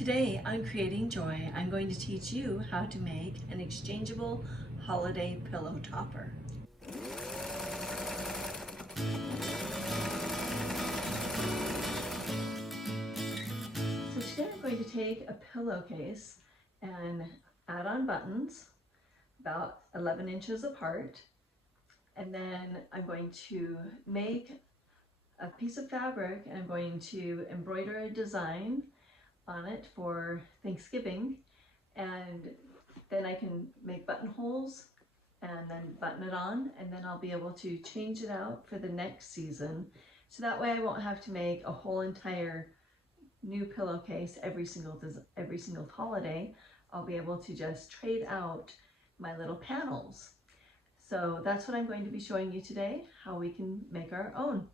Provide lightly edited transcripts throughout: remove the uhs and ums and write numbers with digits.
Today on Creating Joy, I'm going to teach you how to make an exchangeable holiday pillow topper. So today I'm going to take a pillowcase and add on buttons about 11 inches apart, and then I'm going to make a piece of fabric and I'm going to embroider a design on it for Thanksgiving, and then I can make buttonholes and then button it on, and then I'll be able to change it out for the next season. So that way I won't have to make a whole entire new pillowcase every single holiday. I'll be able to just trade out my little panels. So that's what I'm going to be showing you today, how we can make our own.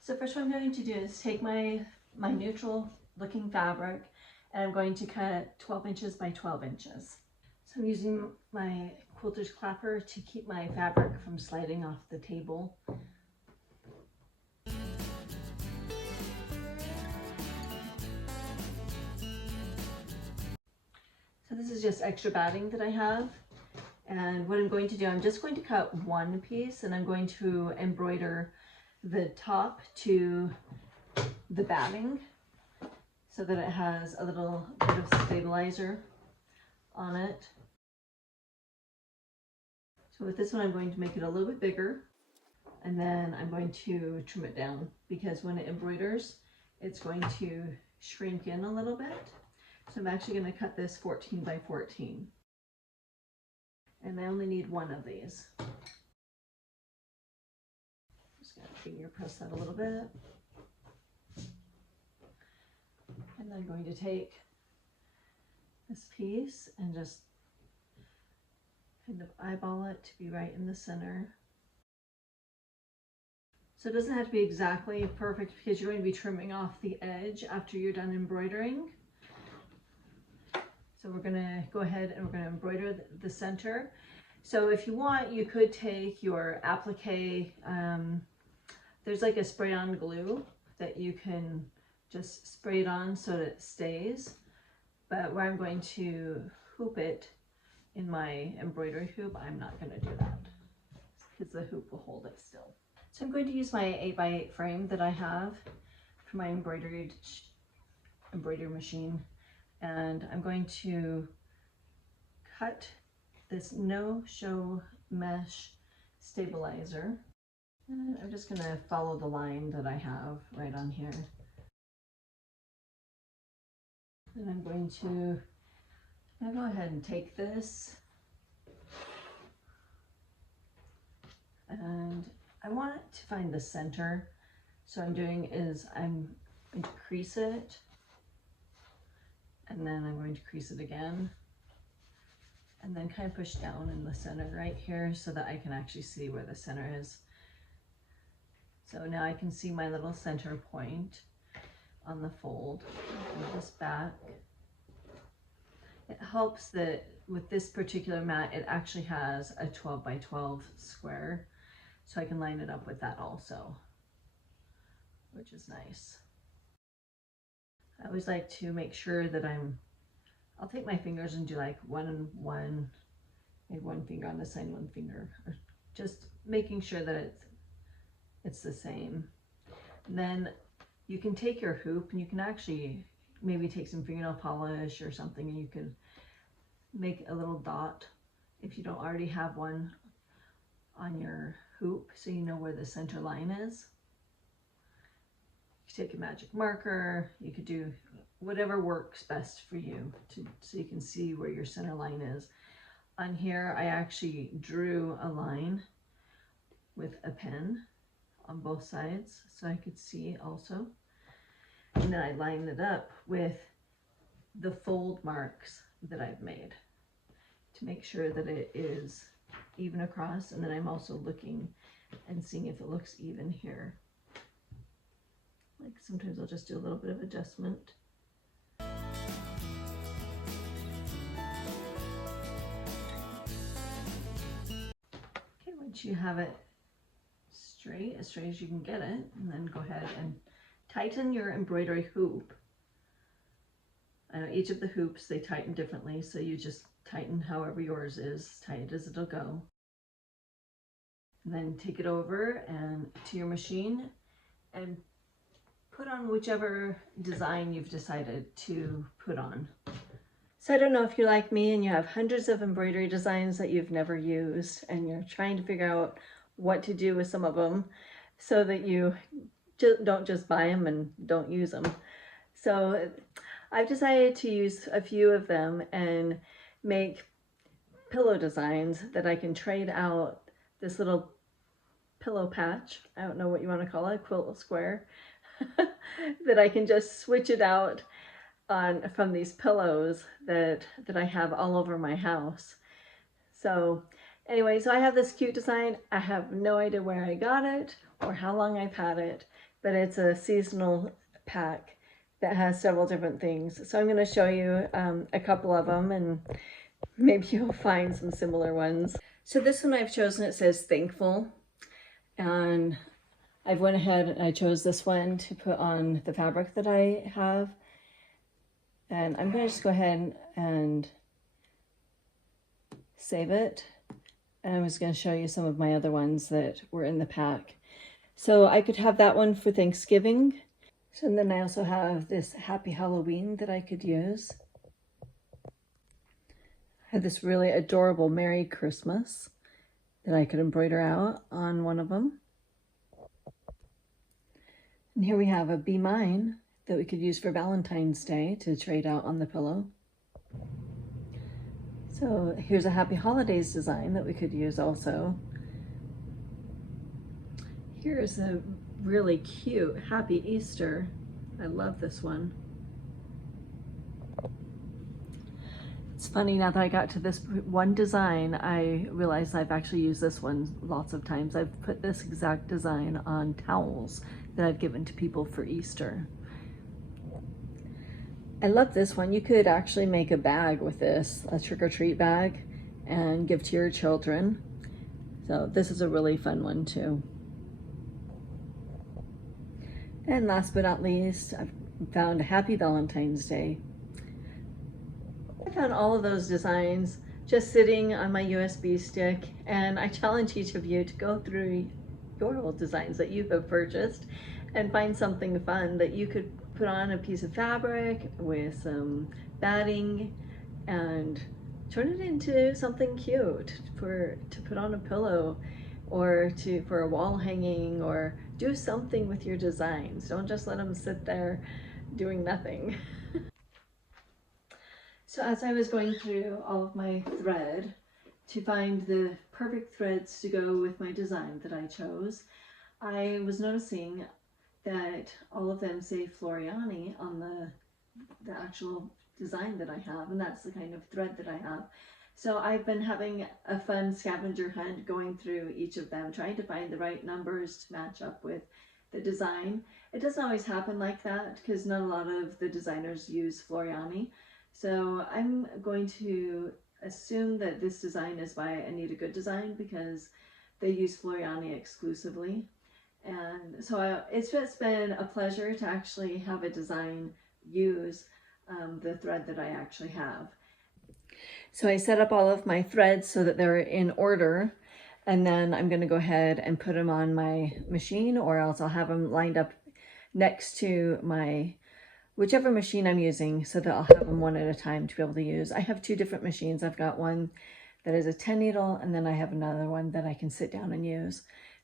So first what I'm going to do is take my neutral looking fabric, and I'm going to cut 12 inches by 12 inches. So I'm using my quilter's clapper to keep my fabric from sliding off the table. So this is just extra batting that I have. And what I'm going to do, I'm just going to cut one piece and I'm going to embroider the top to the batting so that it has a little bit of stabilizer on it. So with this one, I'm going to make it a little bit bigger, and then I'm going to trim it down because when it embroiders, it's going to shrink in a little bit. So I'm actually going to cut this 14 by 14. And I only need one of these. Just going to finger press that a little bit. And then I'm going to take this piece and just kind of eyeball it to be right in the center. So it doesn't have to be exactly perfect because you're going to be trimming off the edge after you're done embroidering. So we're going to go ahead and we're going to embroider the center. So if you want, you could take your applique, there's like a spray-on glue that you can just spray it on so that it stays. But where I'm going to hoop it in my embroidery hoop, I'm not going to do that because the hoop will hold it still. So I'm going to use my 8x8 frame that I have for my embroidery machine, and I'm going to cut this no-show mesh stabilizer, and I'm just going to follow the line that I have right on here. And I'm going to go ahead and take this, and I want it to find the center. So what I'm doing is I'm going to crease it, and then I'm going to crease it again, and then kind of push down in the center right here so that I can actually see where the center is. So now I can see my little center point on the fold. Move this back. It helps that with this particular mat, it actually has a 12 by 12 square, so I can line it up with that also, which is nice. I always like to make sure that I'll take my fingers and do like one and one, maybe one finger on this side, one finger, or just making sure that it's the same. And then you can take your hoop and you can actually maybe take some fingernail polish or something, and you can make a little dot if you don't already have one on your hoop, so you know where the center line is. You take a magic marker, you could do whatever works best for you so you can see where your center line is. On here, I actually drew a line with a pen on both sides so I could see also. And then I lined it up with the fold marks that I've made to make sure that it is even across. And then I'm also looking and seeing if it looks even here. Like sometimes I'll just do a little bit of adjustment. Okay, once you have it straight, as straight as you can get it, and then go ahead and tighten your embroidery hoop Each of the hoops, they tighten differently, so you just tighten however yours is, tight as it'll go. And then take it over and to your machine and put on whichever design you've decided to put on. So I don't know if you're like me and you have hundreds of embroidery designs that you've never used and you're trying to figure out what to do with some of them so that you don't just buy them and don't use them. So I've decided to use a few of them and make pillow designs that I can trade out this little pillow patch, I don't know what you want to call it, quilt square, that I can just switch it out on from these pillows that I have all over my house. So anyway, so I have this cute design. I have no idea where I got it or how long I've had it, but it's a seasonal pack that has several different things. So I'm going to show you a couple of them and maybe you'll find some similar ones. So this one I've chosen, it says thankful, and I've went ahead and I chose this one to put on the fabric that I have. And I'm going to just go ahead and save it. And I was going to show you some of my other ones that were in the pack. So I could have that one for Thanksgiving. So, and then I also have this Happy Halloween that I could use. I have this really adorable Merry Christmas that I could embroider out on one of them. And here we have a Be Mine that we could use for Valentine's Day to trade out on the pillow. So here's a Happy Holidays design that we could use also. Here's a really cute Happy Easter. I love this one. It's funny, now that I got to this one design, I realized I've actually used this one lots of times. I've put this exact design on towels that I've given to people for Easter. I love this one. You could actually make a bag with this, a trick-or-treat bag, and give to your children. So this is a really fun one too. And last but not least, I've found a Happy Valentine's Day. I found all of those designs just sitting on my USB stick, and I challenge each of you to go through your old designs that you have purchased and find something fun that you could put on a piece of fabric with some batting and turn it into something cute to put on a pillow or for a wall hanging, or do something with your designs. Don't just let them sit there doing nothing. So as I was going through all of my thread to find the perfect threads to go with my design that I chose, I was noticing that all of them say Floriani on the actual design that I have, and that's the kind of thread that I have. So I've been having a fun scavenger hunt going through each of them, trying to find the right numbers to match up with the design. It doesn't always happen like that because not a lot of the designers use Floriani. So I'm going to assume that this design is by Anita Good Design because they use Floriani exclusively. And so it's just been a pleasure to actually have a design use the thread that I actually have. So I set up all of my threads so that they're in order, and then I'm going to go ahead and put them on my machine, or else I'll have them lined up next to my whichever machine I'm using so that I'll have them one at a time to be able to use. I have two different machines. I've got one that is a 10 needle, and then I have another one that I can sit down and use.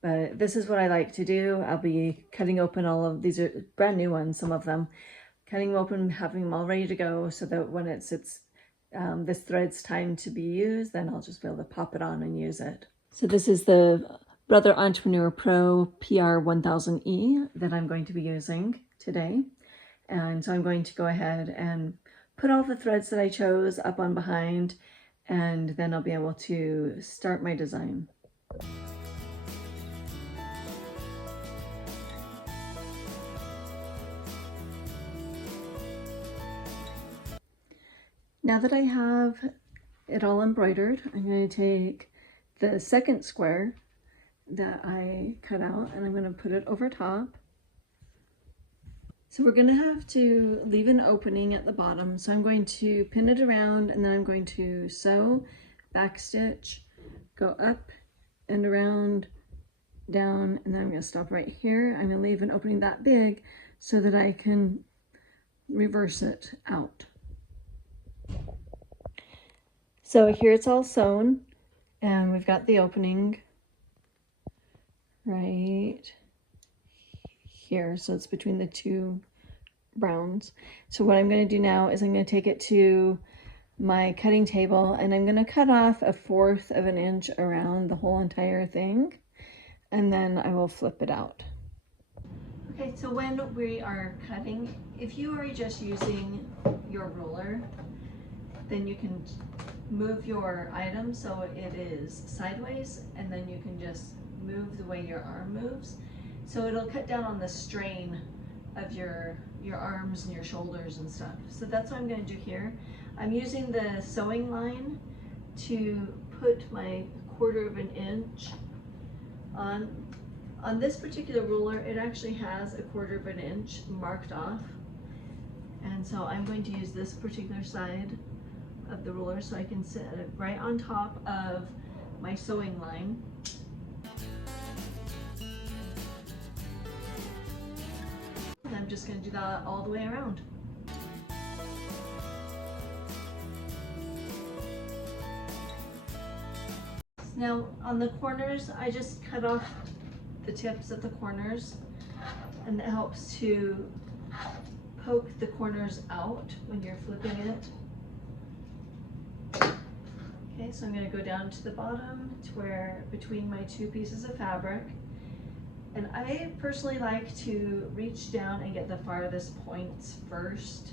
But this is what I like to do. I'll be cutting open all of these, are brand new ones, some of them, cutting them open, having them all ready to go so that when it's this thread's time to be used, then I'll just be able to pop it on and use it. So this is the Brother Entrepreneur Pro PR 1000E that I'm going to be using today. And so I'm going to go ahead and put all the threads that I chose up on behind, and then I'll be able to start my design. Now that I have it all embroidered, I'm going to take the second square that I cut out and I'm going to put it over top. So we're going to have to leave an opening at the bottom. So I'm going to pin it around and then I'm going to sew, back stitch, go up and around, down, and then I'm going to stop right here. I'm going to leave an opening that big so that I can reverse it out. So here it's all sewn and we've got the opening right here. So it's between the two browns. So what I'm going to do now is I'm going to take it to my cutting table and I'm going to cut off 1/4 of an inch around the whole entire thing, and then I will flip it out. Okay, so when we are cutting, if you are just using your ruler, then you can move your item so it is sideways, and then you can just move the way your arm moves. So it'll cut down on the strain of your arms and your shoulders and stuff. So that's what I'm going to do here. I'm using the sewing line to put my 1/4 of an inch on. On this particular ruler, it actually has 1/4 of an inch marked off. And so I'm going to use this particular side of the ruler so I can set it right on top of my sewing line. And I'm just going to do that all the way around. Now on the corners, I just cut off the tips at the corners, and that helps to poke the corners out when you're flipping it. Okay, so I'm going to go down to the bottom to where between my two pieces of fabric, and I personally like to reach down and get the farthest points first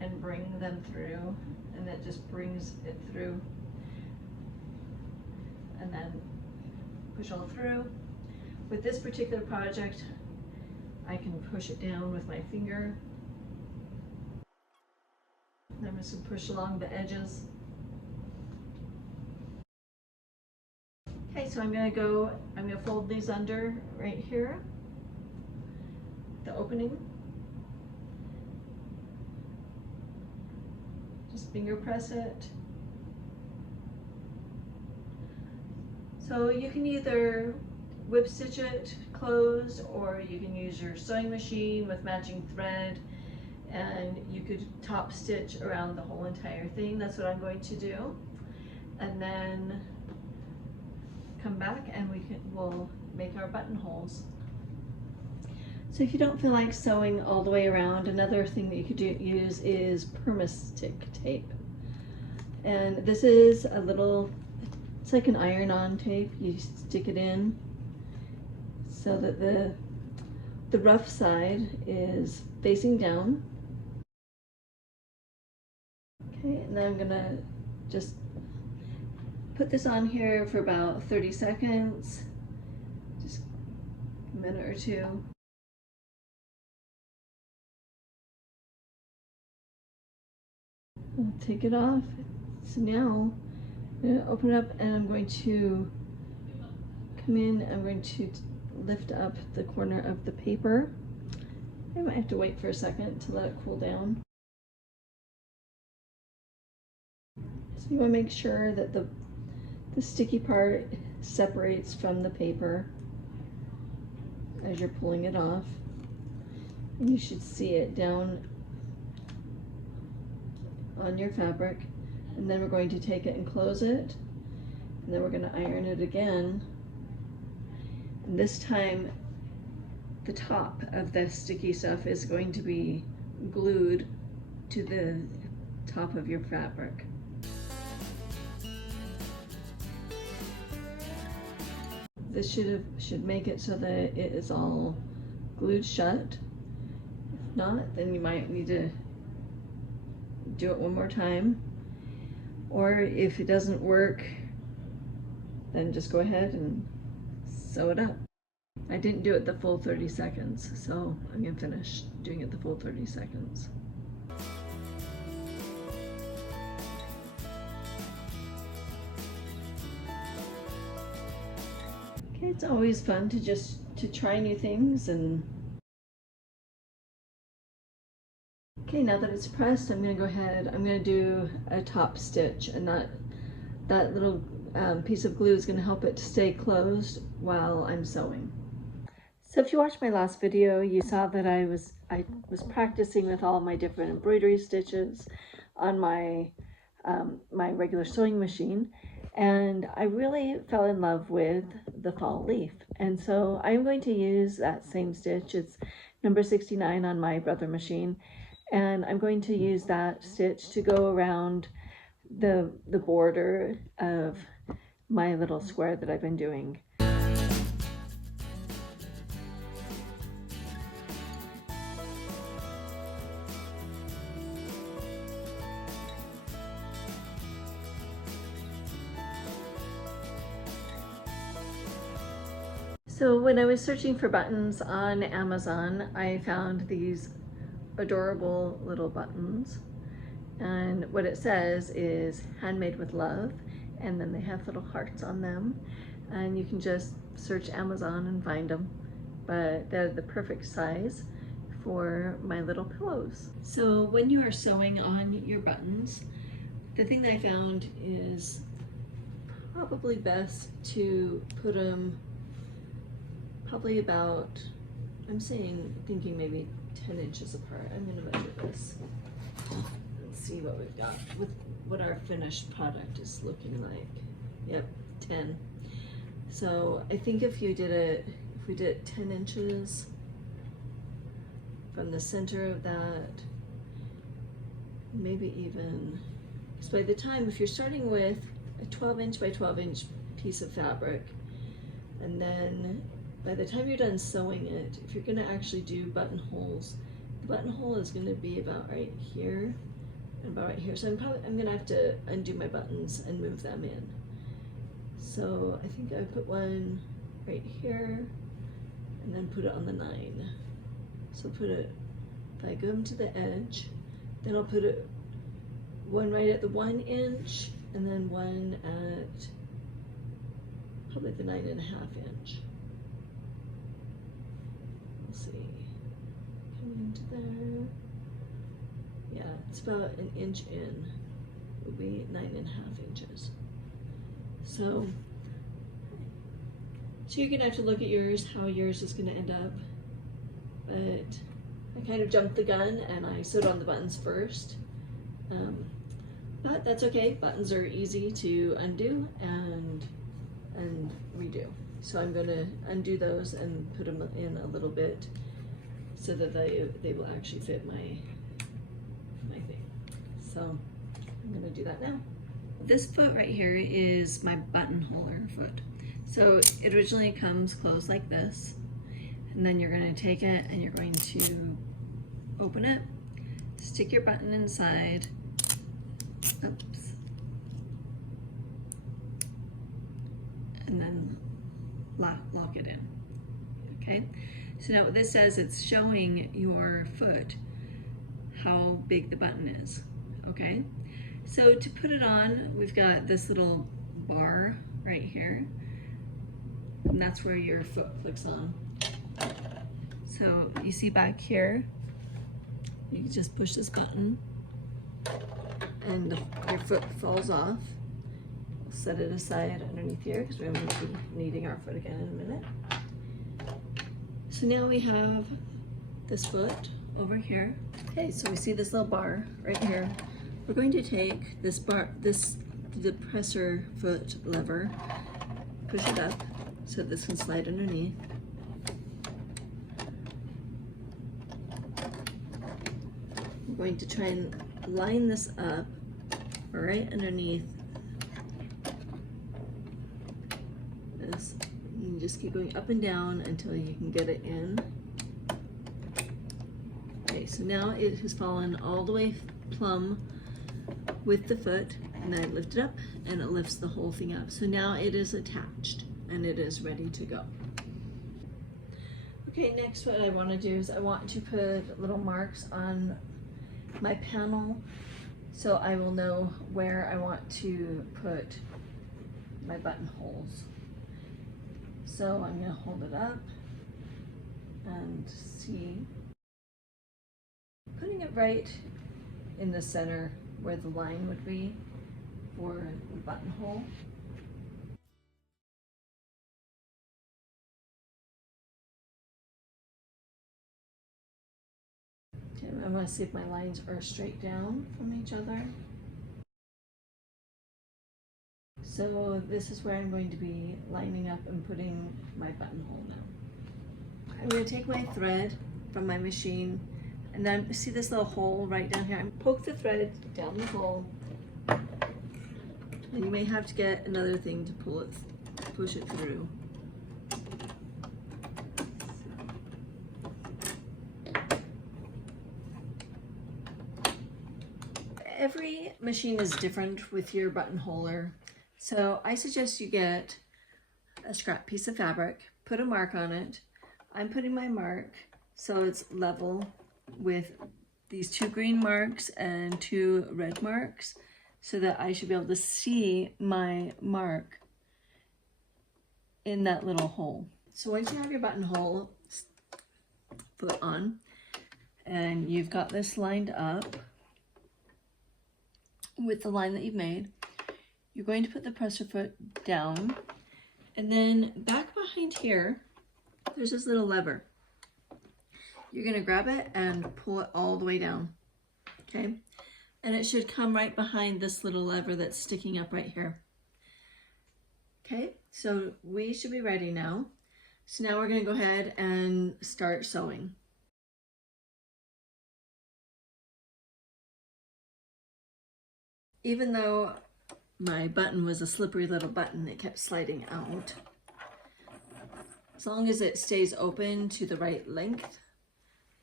and bring them through, and that just brings it through, and then push all through. With this particular project, I can push it down with my finger. And I'm just going to push along the edges. Okay, so I'm going to fold these under right here, the opening. Just finger press it. So you can either whip stitch it closed, or you can use your sewing machine with matching thread, and you could top stitch around the whole entire thing. That's what I'm going to do. And then come back and we'll make our buttonholes. So if you don't feel like sewing all the way around, another thing that you could use is perma-stick tape. And this is a little, it's like an iron-on tape. You stick it in so that the rough side is facing down. Okay, and then I'm gonna just put this on here for about 30 seconds, just a minute or two. I'll take it off. So now I'm going to open it up and I'm going to come in, I'm going to lift up the corner of the paper. I might have to wait for a second to let it cool down. So you want to make sure that the sticky part separates from the paper as you're pulling it off. And you should see it down on your fabric. And then we're going to take it and close it. And then we're going to iron it again. And this time the top of the sticky stuff is going to be glued to the top of your fabric. This should make it so that it is all glued shut. If not, then you might need to do it one more time. Or if it doesn't work, then just go ahead and sew it up. I didn't do it the full 30 seconds, so I'm going to finish doing it the full 30 seconds. Okay, it's always fun to try new things and now that it's pressed, I'm going to go ahead, I'm going to do a top stitch, and that little piece of glue is going to help it to stay closed while I'm sewing. So if you watched my last video, you saw that I was practicing with all my different embroidery stitches on my my regular sewing machine, and I really fell in love with the fall leaf. And so I'm going to use that same stitch. It's number 69 on my Brother machine, and I'm going to use that stitch to go around the border of my little square that I've been doing. So when I was searching for buttons on Amazon, I found these adorable little buttons, and what it says is handmade with love, and then they have little hearts on them, and you can just search Amazon and find them, but they're the perfect size for my little pillows. So when you are sewing on your buttons, the thing that I found is probably best to put them probably about, thinking maybe 10 inches apart. I'm going to measure this. Let's see what we've got with what our finished product is looking like. Yep, 10. So I think if we did it 10 inches from the center of that, maybe even, because by the time, if you're starting with a 12-inch by 12-inch piece of fabric, and then by the time you're done sewing it, if you're going to actually do buttonholes, the buttonhole is going to be about right here and about right here. So I'm going to have to undo my buttons and move them in. So I think I put one right here and then put it on the 9. So put it, if I go to the edge, then I'll put it one right at the 1 inch and then one at probably the 9.5 inch. See, coming into there. Yeah, it's about an inch in. It will be 9.5 inches. So you're gonna have to look at yours, how yours is gonna end up. But I kind of jumped the gun and I sewed on the buttons first. But that's okay. Buttons are easy to undo and redo. So I'm going to undo those and put them in a little bit so that they will actually fit my thing. So I'm going to do that now. This foot right here is my buttonholer foot. So it originally comes closed like this, and then you're going to take it and you're going to open it, stick your button inside, oops, and then lock it in. Okay, so now what this says, it's showing your foot how big the button is. Okay, so to put it on, we've got this little bar right here, and that's where your foot clicks on. So you see back here, you can just push this button and your foot falls off. Set it aside underneath here because we're going to be needing our foot again in a minute. So now we have this foot over here. Okay, so we see this little bar right here. We're going to take this bar, the presser foot lever, push it up so this can slide underneath. We're going to try and line this up right underneath this. And just keep going up and down until you can get it in. Okay, so now it has fallen all the way plumb with the foot, and I lift it up and it lifts the whole thing up. So now it is attached and it is ready to go. Okay, next what I want to do is I want to put little marks on my panel so I will know where I want to put my buttonholes. So I'm going to hold it up and see Putting it right in the center where the line would be for the buttonhole. Okay, I want to see if my lines are straight down from each other. So this is where I'm going to be lining up and putting my buttonhole now. I'm going to take my thread from my machine, and then see this little hole right down here. I poke the thread down the hole, and you may have to get another thing to push it through. Every machine is different with your buttonholer, so I suggest you get a scrap piece of fabric, put a mark on it. I'm putting my mark so it's level with these 2 green marks and 2 red marks, so that I should be able to see my mark in that little hole. So once you have your buttonhole put on and you've got this lined up with the line that you've made, you're going to put the presser foot down, and then back behind here, there's this little lever. You're going to grab it and pull it all the way down, okay? And it should come right behind this little lever that's sticking up right here. Okay, so we should be ready now. So now we're going to go ahead and start sewing. Even though my button was a slippery little button, it kept sliding out. As long as it stays open to the right length,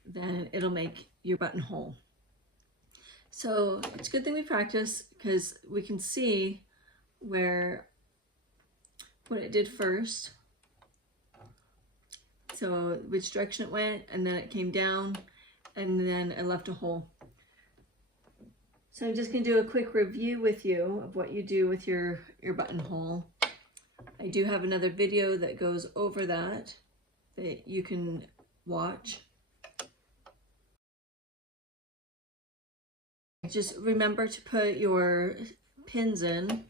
then it'll make your button whole. So it's a good thing we practice, because we can see what it did first. So which direction it went, and then it came down, and then it left a hole. So I'm just going to do a quick review with you of what you do with your buttonhole. I do have another video that goes over that you can watch. Just remember to put your pins in.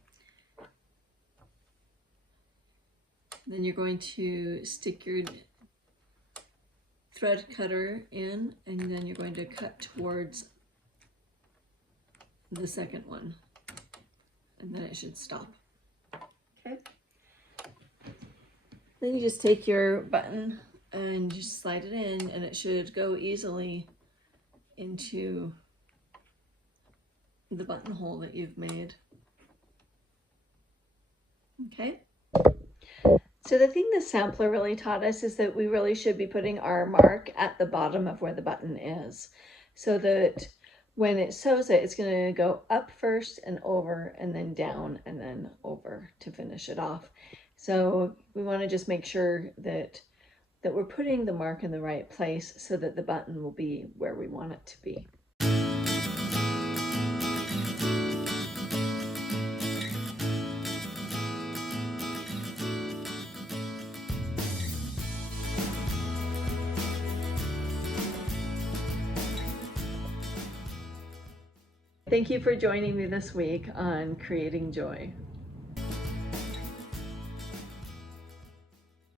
Then you're going to stick your thread cutter in, and then you're going to cut towards the second one, and then it should stop. Okay. Then you just take your button and just slide it in, and it should go easily into the buttonhole that you've made. Okay. So the thing the sampler really taught us is that we really should be putting our mark at the bottom of where the button is, so that when it sews it, it's going to go up first and over, and then down and then over to finish it off. So we want to just make sure that we're putting the mark in the right place so that the button will be where we want it to be. Thank you for joining me this week on Creating Joy.